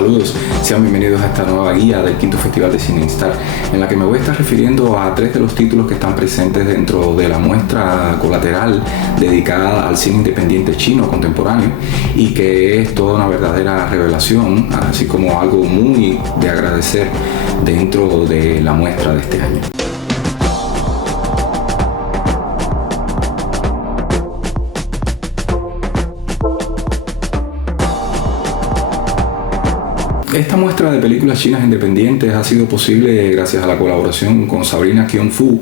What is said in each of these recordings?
Saludos, sean bienvenidos a esta nueva guía del quinto Festival de Cine Instar, en la que me voy a estar refiriendo a tres de los títulos que están presentes dentro de la muestra colateral dedicada al cine independiente chino contemporáneo y que es toda una verdadera revelación, así como algo muy de agradecer dentro de la muestra de este año. Esta muestra de películas chinas independientes ha sido posible gracias a la colaboración con Sabrina Qiong-Fu,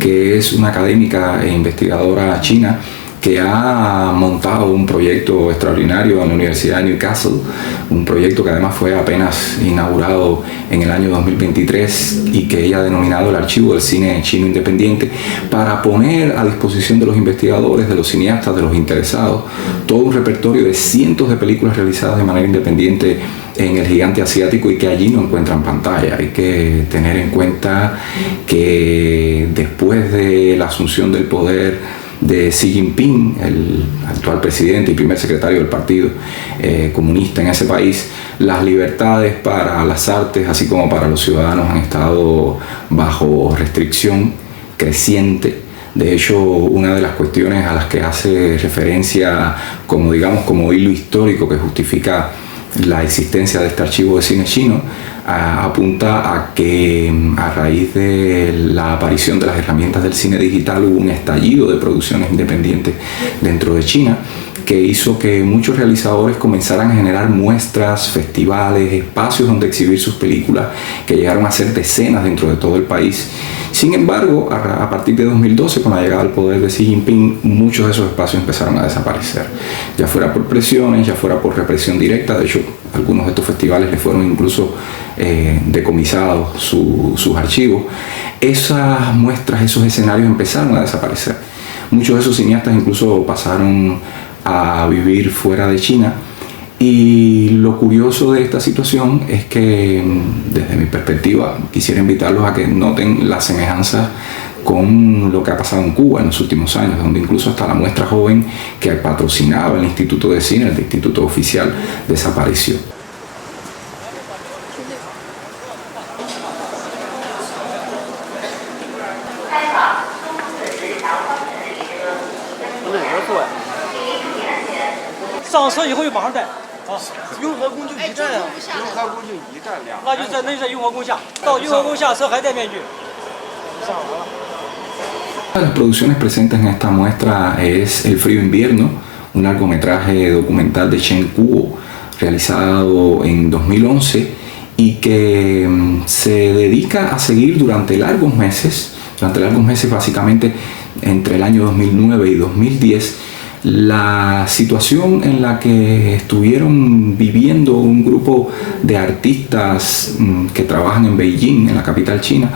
que es una académica e investigadora china que ha montado un proyecto extraordinario en la Universidad de Newcastle, un proyecto que además fue apenas inaugurado en el año 2023 y que ella ha denominado el Archivo del Cine Chino Independiente, para poner a disposición de los investigadores, de los cineastas, de los interesados, todo un repertorio de cientos de películas realizadas de manera independiente en el gigante asiático y que allí no encuentran pantalla. Hay que tener en cuenta que después de la asunción del poder de Xi Jinping, el actual presidente y primer secretario del Partido Comunista en ese país, las libertades para las artes, así como para los ciudadanos, han estado bajo restricción creciente. De hecho, una de las cuestiones a las que hace referencia como hilo histórico que justifica la existencia de este archivo de cine chino apunta a que a raíz de la aparición de las herramientas del cine digital hubo un estallido de producciones independientes dentro de China que hizo que muchos realizadores comenzaran a generar muestras, festivales, espacios donde exhibir sus películas, que llegaron a ser decenas dentro de todo el país. Sin embargo, a partir de 2012, con la llegada al poder de Xi Jinping, muchos de esos espacios empezaron a desaparecer, ya fuera por presiones, ya fuera por represión directa. De hecho, algunos de estos festivales les fueron incluso decomisados sus archivos. Esas muestras, esos escenarios empezaron a desaparecer. Muchos de esos cineastas incluso pasaron a vivir fuera de China. Y lo curioso de esta situación es que, desde mi perspectiva, quisiera invitarlos a que noten las semejanzas con lo que ha pasado en Cuba en los últimos años, donde incluso hasta la muestra joven que patrocinaba el Instituto de Cine, el Instituto Oficial, desapareció. Una de las producciones presentes en esta muestra es El frío invierno, un largometraje documental de Chen Kuo realizado en 2011 y que se dedica a seguir durante largos meses básicamente entre el año 2009 y 2010, la situación en la que estuvieron viviendo un grupo de artistas que trabajan en Beijing, en la capital china,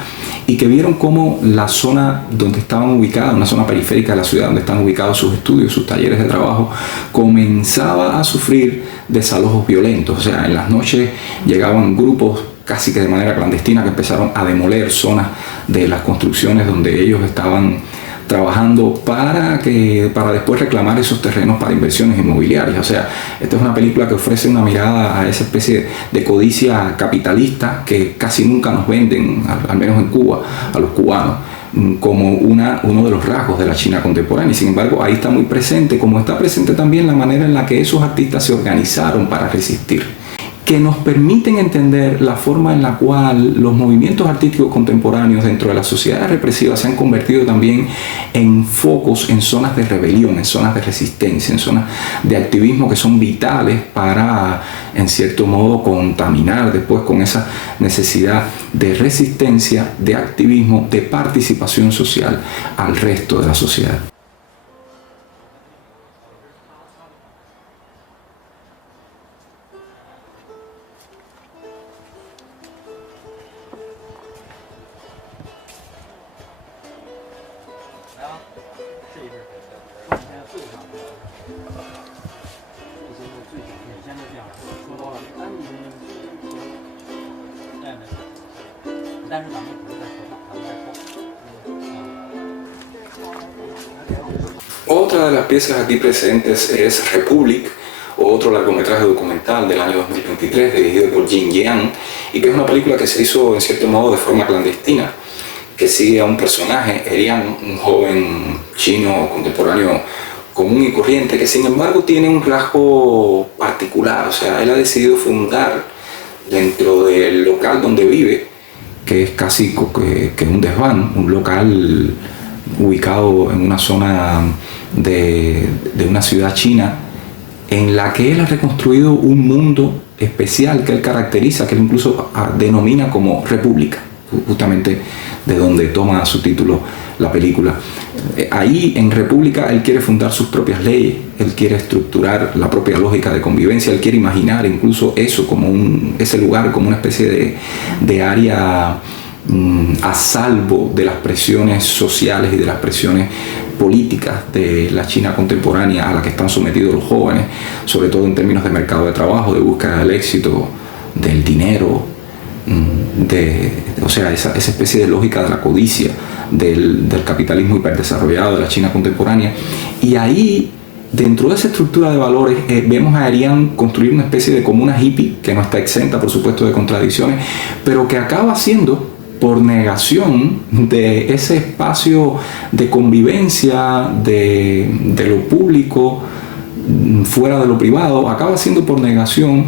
y que vieron cómo la zona donde estaban ubicadas, una zona periférica de la ciudad donde están ubicados sus estudios, sus talleres de trabajo, comenzaba a sufrir desalojos violentos. O sea, en las noches llegaban grupos casi que de manera clandestina que empezaron a demoler zonas de las construcciones donde ellos estaban trabajando para después reclamar esos terrenos para inversiones inmobiliarias. O sea, esta es una película que ofrece una mirada a esa especie de codicia capitalista que casi nunca nos venden, al menos en Cuba, a los cubanos, como uno de los rasgos de la China contemporánea. Y sin embargo, ahí está muy presente, como está presente también la manera en la que esos artistas se organizaron para resistir, que nos permiten entender la forma en la cual los movimientos artísticos contemporáneos dentro de las sociedades represivas se han convertido también en focos, en zonas de rebelión, en zonas de resistencia, en zonas de activismo que son vitales para, en cierto modo, contaminar después con esa necesidad de resistencia, de activismo, de participación social al resto de la sociedad. Otra de las piezas aquí presentes es Republic, otro largometraje documental del año 2023 dirigido por Jin Jiang, y que es una película que se hizo en cierto modo de forma clandestina, que sigue a un personaje, Erian, un joven chino contemporáneo común y corriente, que sin embargo tiene un rasgo particular. O sea, él ha decidido fundar dentro del local donde vive, que es casi que un desván, un local ubicado en una zona de una ciudad china, en la que él ha reconstruido un mundo especial que él caracteriza, que él incluso denomina como república, justamente de donde toma su título la película. Ahí en República él quiere fundar sus propias leyes, él quiere estructurar la propia lógica de convivencia, él quiere imaginar incluso eso como ese lugar como una especie de área a salvo de las presiones sociales y de las presiones políticas de la China contemporánea a la que están sometidos los jóvenes, sobre todo en términos de mercado de trabajo, de búsqueda del éxito, del dinero, o sea, esa especie de lógica de la codicia del capitalismo hiperdesarrollado de la China contemporánea. Y ahí, dentro de esa estructura de valores, vemos a Erian construir una especie de comuna hippie que no está exenta, por supuesto, de contradicciones, pero que acaba siendo, por negación de ese espacio de convivencia de lo público fuera de lo privado, acaba siendo por negación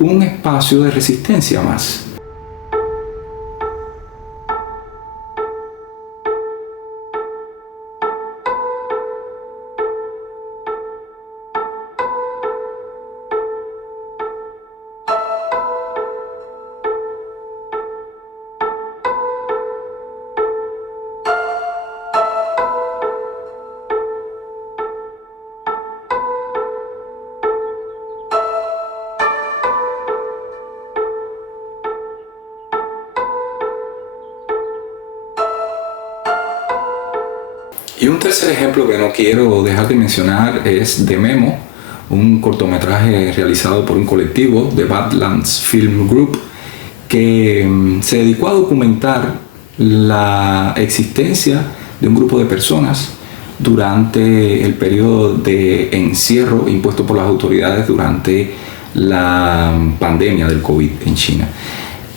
un espacio de resistencia más. Y un tercer ejemplo que no quiero dejar de mencionar es The Memo, un cortometraje realizado por un colectivo, The Badlands Film Group, que se dedicó a documentar la existencia de un grupo de personas durante el periodo de encierro impuesto por las autoridades durante la pandemia del COVID en China.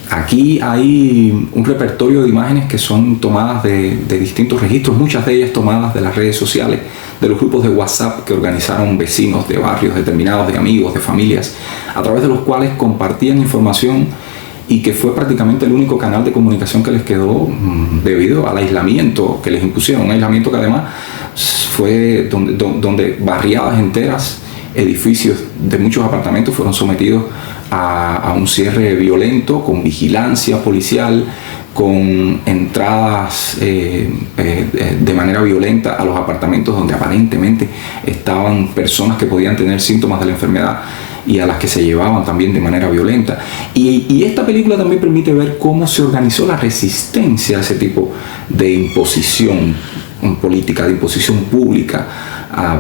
Aquí hay un repertorio de imágenes que son tomadas de distintos registros, muchas de ellas tomadas de las redes sociales, de los grupos de WhatsApp que organizaron vecinos de barrios determinados, de amigos, de familias, a través de los cuales compartían información y que fue prácticamente el único canal de comunicación que les quedó debido al aislamiento que les impusieron, un aislamiento que además fue donde barriadas enteras, edificios de muchos apartamentos fueron sometidos a un cierre violento, con vigilancia policial, con entradas de manera violenta a los apartamentos donde aparentemente estaban personas que podían tener síntomas de la enfermedad y a las que se llevaban también de manera violenta. Y esta película también permite ver cómo se organizó la resistencia a ese tipo de imposición política, de imposición pública,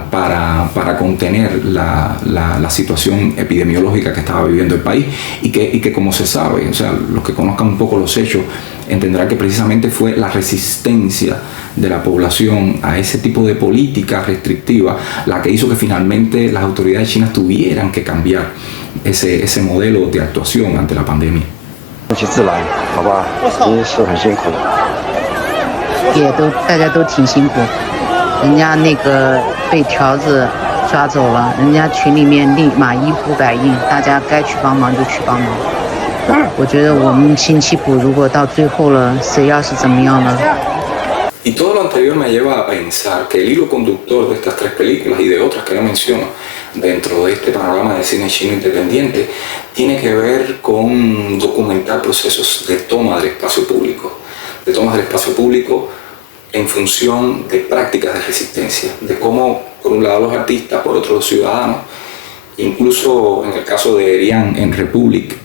para contener la situación epidemiológica que estaba viviendo el país y que como se sabe, o sea, los que conozcan un poco los hechos entenderán que precisamente fue la resistencia de la población a ese tipo de política restrictiva la que hizo que finalmente las autoridades chinas tuvieran que cambiar ese modelo de actuación ante la pandemia. 大家都挺辛苦，人家那个被条子抓走了，人家群里面立马一呼百应，大家该去帮忙就去帮忙。我觉得我们辛弃苦如果到最后了，谁要是怎么样了？ Y todo lo anterior me lleva a pensar que el hilo conductor de estas tres películas y de otras que no menciono dentro de este panorama de cine chino independiente tiene que ver con documentar procesos de toma del espacio público, en función de prácticas de resistencia, de cómo por un lado los artistas, por otro los ciudadanos, incluso en el caso de Erian en Republic,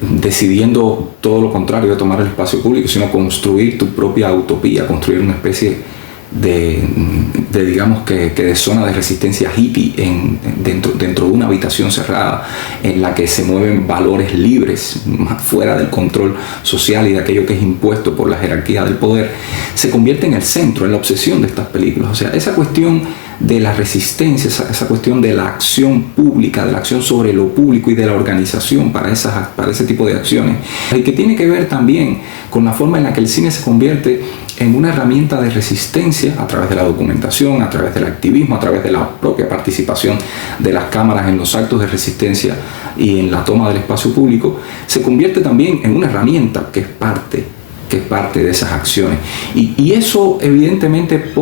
decidiendo todo lo contrario de tomar el espacio público, sino construir tu propia utopía, construir una especie de digamos que de zona de resistencia hippie dentro de una habitación cerrada en la que se mueven valores libres, fuera del control social y de aquello que es impuesto por la jerarquía del poder, se convierte en el centro, en la obsesión de estas películas. O sea, esa cuestión de la resistencia, esa cuestión de la acción pública, de la acción sobre lo público y de la organización para ese tipo de acciones, y que tiene que ver también con la forma en la que el cine se convierte en una herramienta de resistencia a través de la documentación, a través del activismo, a través de la propia participación de las cámaras en los actos de resistencia y en la toma del espacio público. Se convierte también en una herramienta que es parte de esas acciones, y eso evidentemente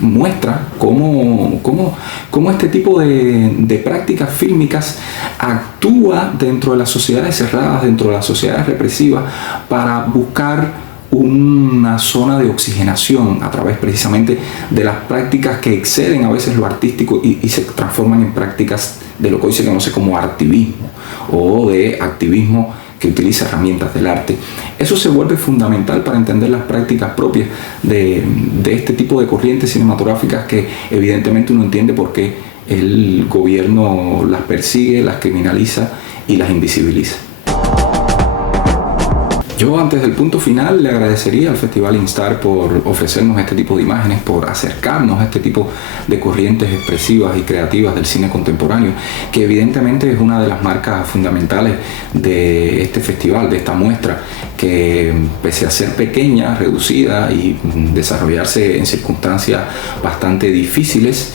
muestra cómo este tipo de prácticas fílmicas actúa dentro de las sociedades cerradas, dentro de las sociedades represivas, para buscar una zona de oxigenación a través precisamente de las prácticas que exceden a veces lo artístico y se transforman en prácticas de lo que hoy se conoce como artivismo, o de activismo que utiliza herramientas del arte. Eso se vuelve fundamental para entender las prácticas propias de este tipo de corrientes cinematográficas, que evidentemente uno entiende por qué el gobierno las persigue, las criminaliza y las invisibiliza. Yo, antes del punto final, le agradecería al Festival Instar por ofrecernos este tipo de imágenes, por acercarnos a este tipo de corrientes expresivas y creativas del cine contemporáneo, que evidentemente es una de las marcas fundamentales de este festival, de esta muestra, que pese a ser pequeña, reducida y desarrollarse en circunstancias bastante difíciles,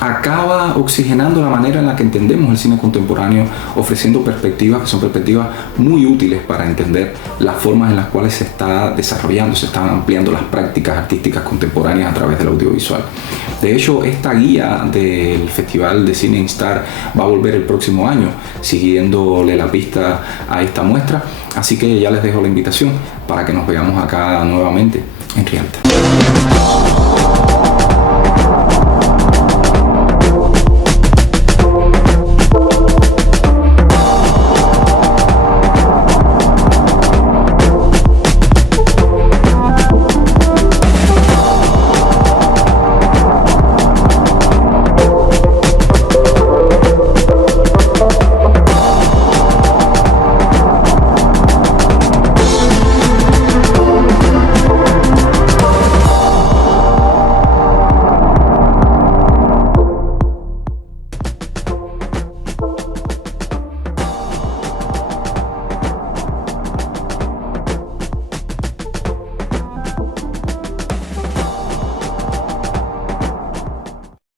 acaba oxigenando la manera en la que entendemos el cine contemporáneo, ofreciendo perspectivas que son perspectivas muy útiles para entender las formas en las cuales se está desarrollando, se están ampliando las prácticas artísticas contemporáneas a través del audiovisual. De hecho, esta guía del Festival de Cine Instar va a volver el próximo año, siguiéndole la pista a esta muestra, así que ya les dejo la invitación para que nos veamos acá nuevamente en Rialta.